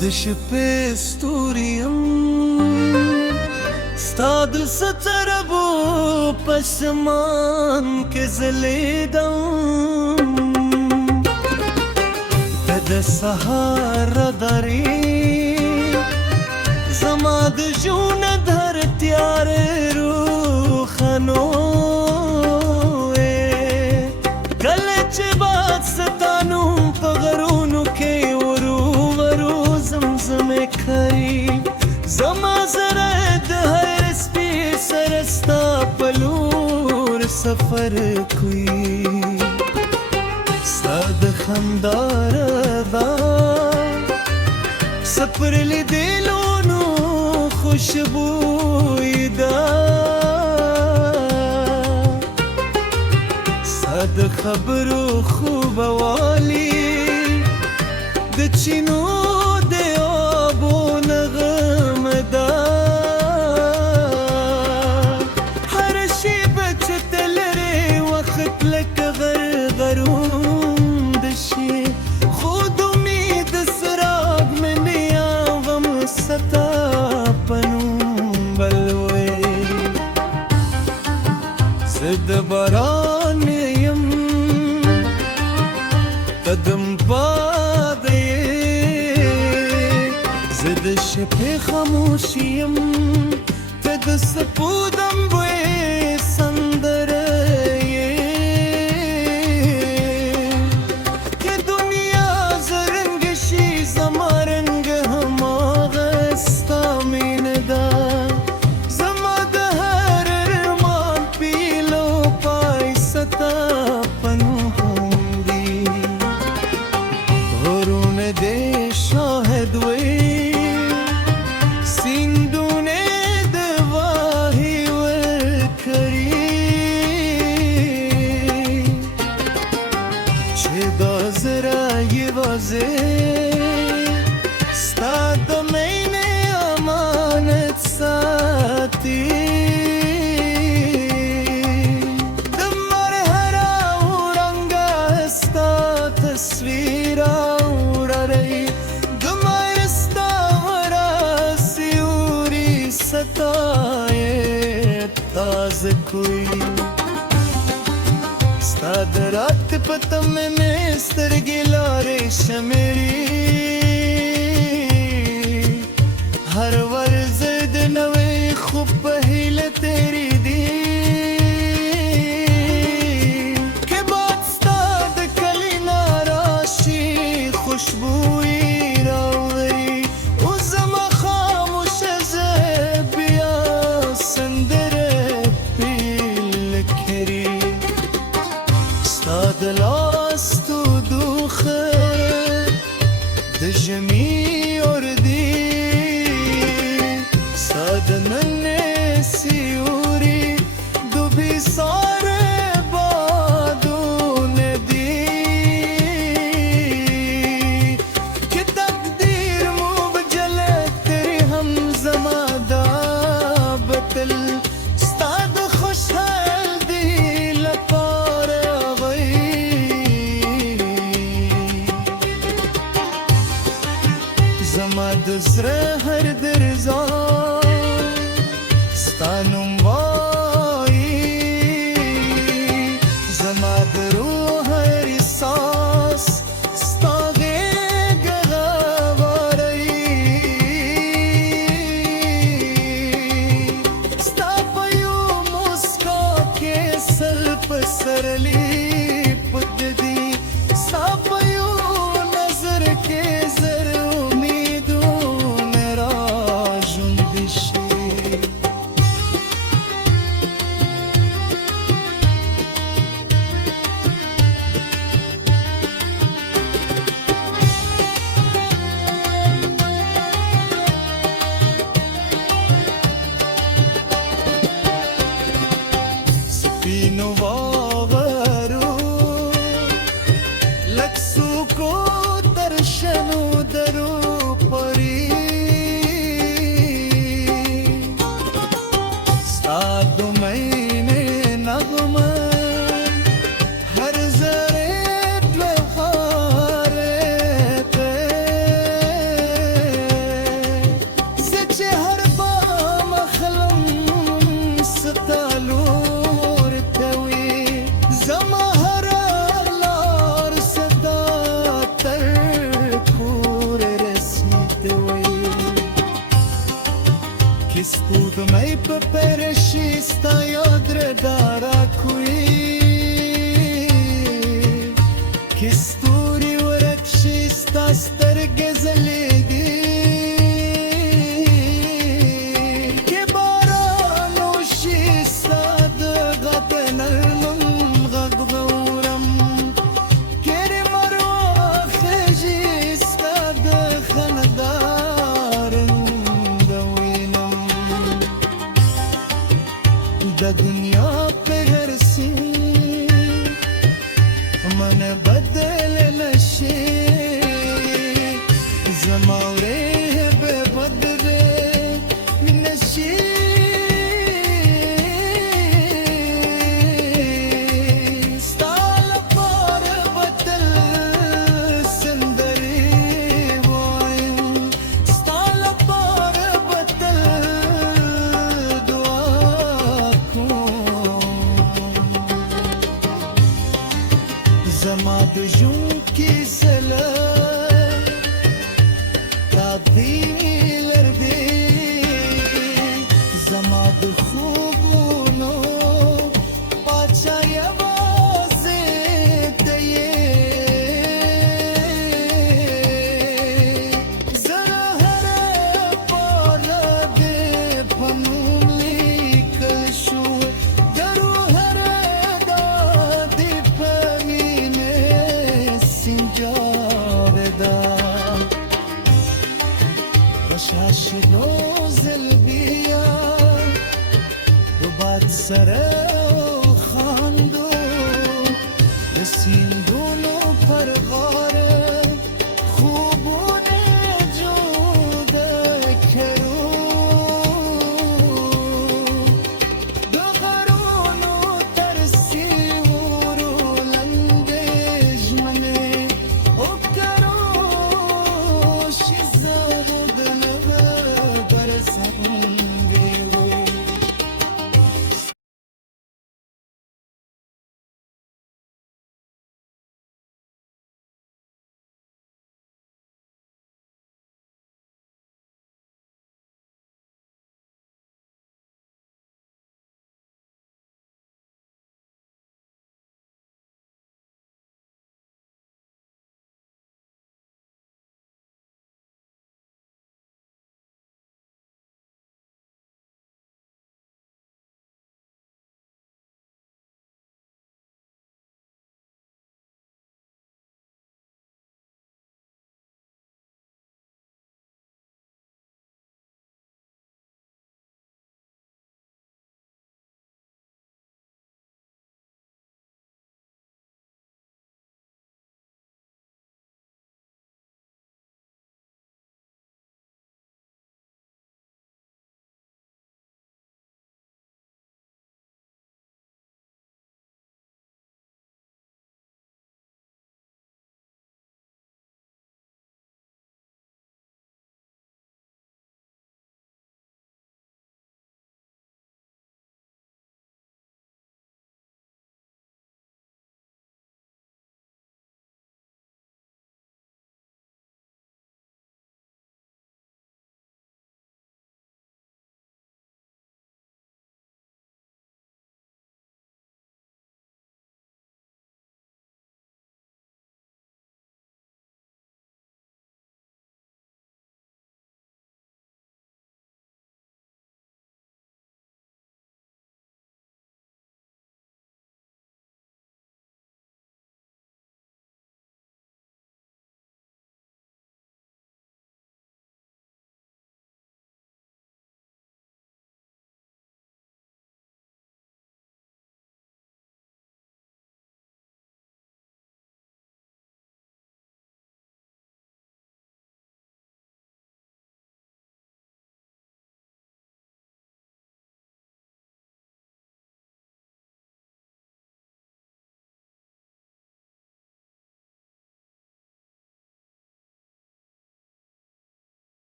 د شپې ستوري یم ستا د سترګو په اسمان کې ځلېدم ته د سهار درې زما د ژوند هر تیارې روښانوې کله چې باد ستا نوم په غرونو کې ورو ورو زمزمې کوي زما زړه د هر سپي سره ستا په لور سفر کوي ستا د خندا رضا سپرلی دلونو خوشبوی ده ستا د خبرو خوبوالی د چینو د آبو نغمه ده هر شیبه چې ته لرې وخت لکه غرغروند شي خو د امید څراغ مې نه یاغم ستا په نوم بلوي زه د باران یم ته د باد یې زه د شپې خاموشي یم ته د څپو دمبوې سندره یې که دنیا زرنګ شي زما رنګ هماغه ستا مینه ده زما د هر ارمان پیل و پای ستا په نوم دي غرونه دې شاهد وي سیندونه د واهي ورکړي چې دا زړه یوازې ستا د مینې امانت ساتي د مرهره ورنګه ستا تصویر اورړی د مر ستا ورا سیوري ستایې تازه کوي ستا د رات په تمه مې سترګې لارې شمیري هر ورځ د نوې خوب په هیله تیری دي که باد ستا د کلي نه راشي خوشبویي راوړي اوس زما خاموشه زه بیا سندره پیل کړي ستا د لاس تودوخه د ژمي اور دی ستا د ننې سیوري د بیساره بادونه دي که تقدیر مبجله ترې هم زما دا بتل ستا د خوشحال دی لپاره زما د زړه هر درزا ستا نوم وایي زما د روح هر احساس ستا غېږه غواړي ستا په یو موسکا کې سر په سرلی پټ دي ستا په یو نظر کې زر سپینو واغرو لک سوکو ترشنو درو پری ستا د مینې نغمه هر ذره د دنیا په هر سی من بدل نشي زماوري به بدره نشي زما د ژوند کیسه تا دیلر دی زما د خوبونو پاچا یوازې ته یې زه هره پاره دې په نوم لیکل شوی د روح هره دا دې په شاشي روز البيا وبعد سراب